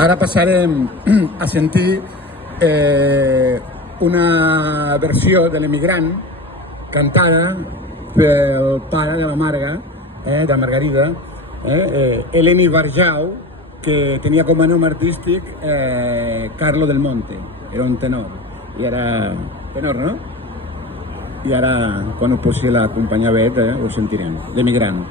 Ara passarem a sentir una versió de l'Emigrant cantada pel pare de la Marga, de Margarida, Eleni Varjau, que tenia com a nom artístic Carlo del Monte, era un tenor, i era tenor, no? I ara, quan ho posi la companya Bet, ho sentirem, l'Emigrant.